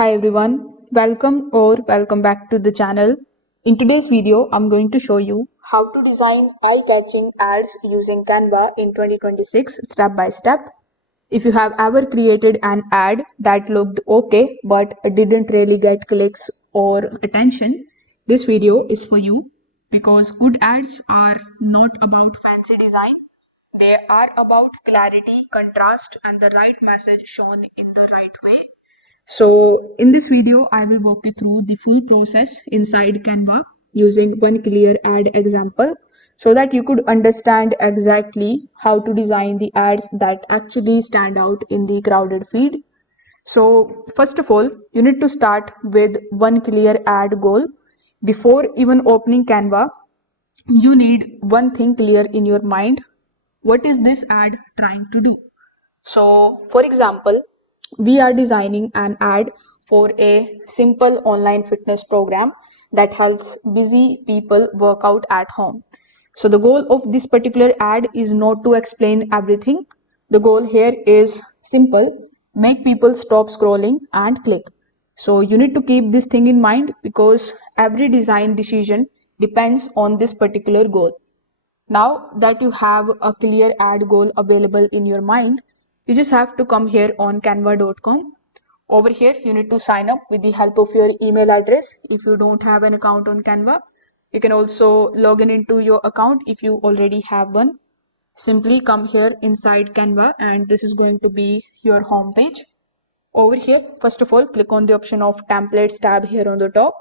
Hi everyone, welcome back to the channel. In today's video, I'm going to show you how to design eye-catching ads using Canva in 2026 step by step. If you have ever created an ad that looked okay but didn't really get clicks or attention, this video is for you because good ads are not about fancy design. They are about clarity, contrast, and the right message shown in the right way. So in this video, I will walk you through the full process inside Canva using one clear ad example so that you could understand exactly how to design the ads that actually stand out in the crowded feed. So first of all, you need to start with one clear ad goal. Before even opening Canva, you need one thing clear in your mind. What is this ad trying to do? So, for example, we are designing an ad for a simple online fitness program that helps busy people work out at home. So, the goal of this particular ad is not to explain everything. The goal here is simple, make people stop scrolling and click. So, you need to keep this thing in mind because every design decision depends on this particular goal. Now that you have a clear ad goal available in your mind, you just have to come here on canva.com. Over here, you need to sign up with the help of your email address if you don't have an account on Canva. You can also log in into your account if you already have one. Simply come here inside Canva and this is going to be your home page. Over here, first of all, click on the option of templates tab here on the top.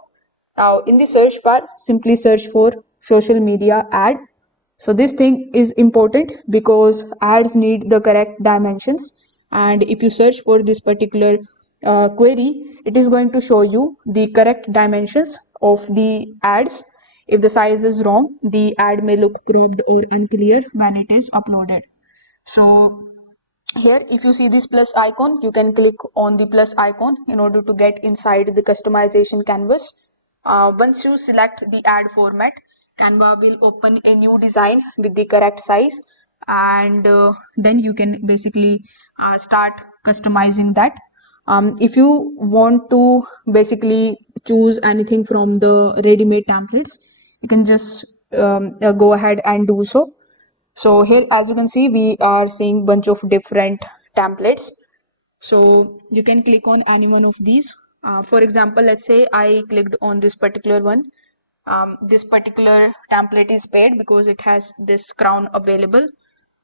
Now in the search bar, simply search for social media ad. So this thing is important because ads need the correct dimensions, and if you search for this particular query, it is going to show you the correct dimensions of the ads. If the size is wrong, the ad may look cropped or unclear when it is uploaded. So here, if you see this plus icon, you can click on the plus icon in order to get inside the customization canvas. Once you select the ad format, Canva will open a new design with the correct size, and then you can basically start customizing that. If you want to basically choose anything from the ready-made templates, you can just go ahead and do so. So here, as you can see, we are seeing bunch of different templates. So you can click on any one of these. For example, let's say I clicked on this particular one. This particular template is paid because it has this crown available,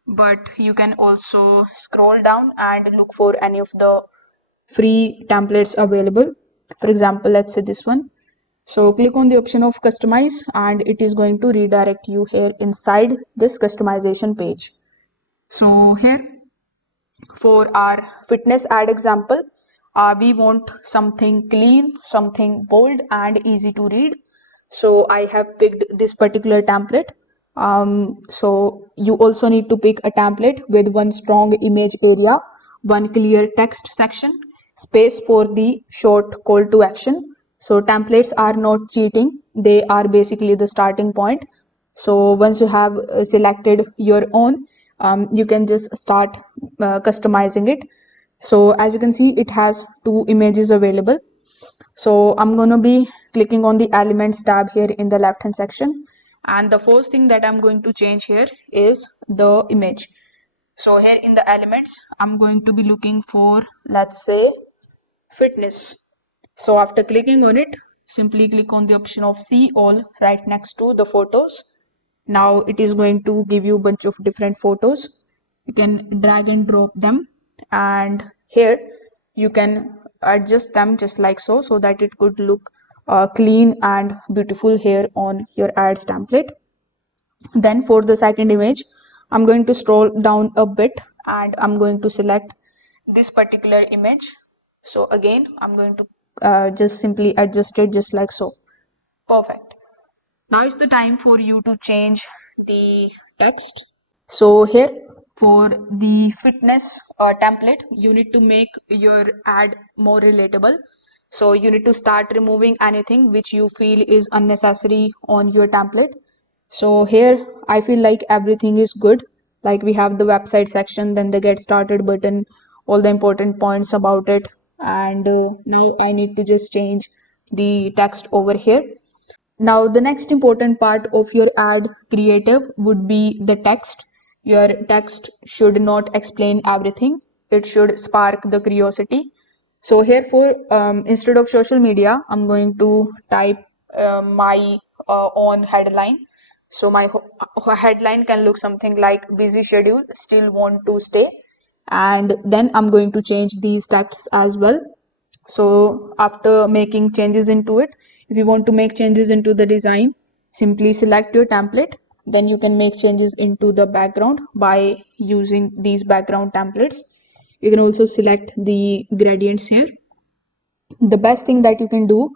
but you can also scroll down and look for any of the free templates available. For example, let's say this one. So click on the option of customize and it is going to redirect you here inside this customization page. So here for our fitness ad example, we want something clean, something bold and easy to read. So I have picked this particular template. So you also need to pick a template with one strong image area, one clear text section, space for the short call to action. So templates are not cheating, they are basically the starting point. So once you have selected your own, you can just start customizing it. So as you can see, it has two images available. So I'm going to be clicking on the elements tab here in the left hand section, and the first thing that I'm going to change here is the image. So here in the elements, I'm going to be looking for, let's say, fitness. So after clicking on it, simply click on the option of see all right next to the photos. Now it is going to give you a bunch of different photos. You can drag and drop them, and here you can adjust them just like so that it could look clean and beautiful here on your ads template. Then for the second image, I'm going to scroll down a bit and I'm going to select this particular image. So again, I'm going to just simply adjust it just like so. Perfect. Now is the time for you to change the text. So here for the fitness template, you need to make your ad more relatable. So you need to start removing anything which you feel is unnecessary on your template. So here I feel like everything is good. Like we have the website section, then the get started button, all the important points about it. and now I need to just change the text over here. Now, the next important part of your ad creative would be the text. Your text should not explain everything, it should spark the curiosity. So, here for instead of social media, I'm going to type my own headline. So, my headline can look something like busy schedule, still want to stay. And then I'm going to change these texts as well. So after making changes into it, if you want to make changes into the design, simply select your template. Then you can make changes into the background by using these background templates. You can also select the gradients here. The best thing that you can do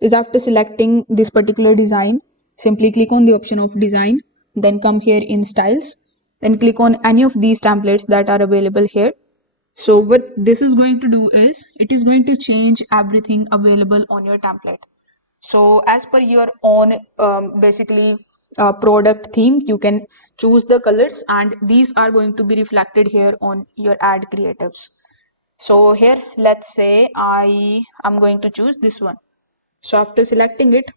is, after selecting this particular design, simply click on the option of design, then come here in styles, then click on any of these templates that are available here. So what this is going to do is, it is going to change everything available on your template. So as per your own basically product theme, you can choose the colors, and these are going to be reflected here on your ad creatives. So here, let's say I am going to choose this one. So after selecting it,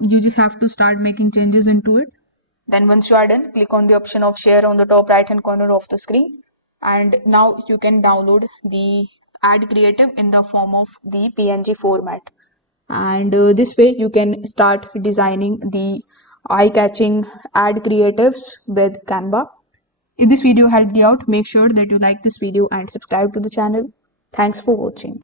you just have to start making changes into it. Then once you are done, click on the option of share on the top right hand corner of the screen. And now you can download the ad creative in the form of the PNG format. And this way you can start designing the eye-catching ad creatives with Canva. If this video helped you out, make sure that you like this video and subscribe to the channel. Thanks for watching.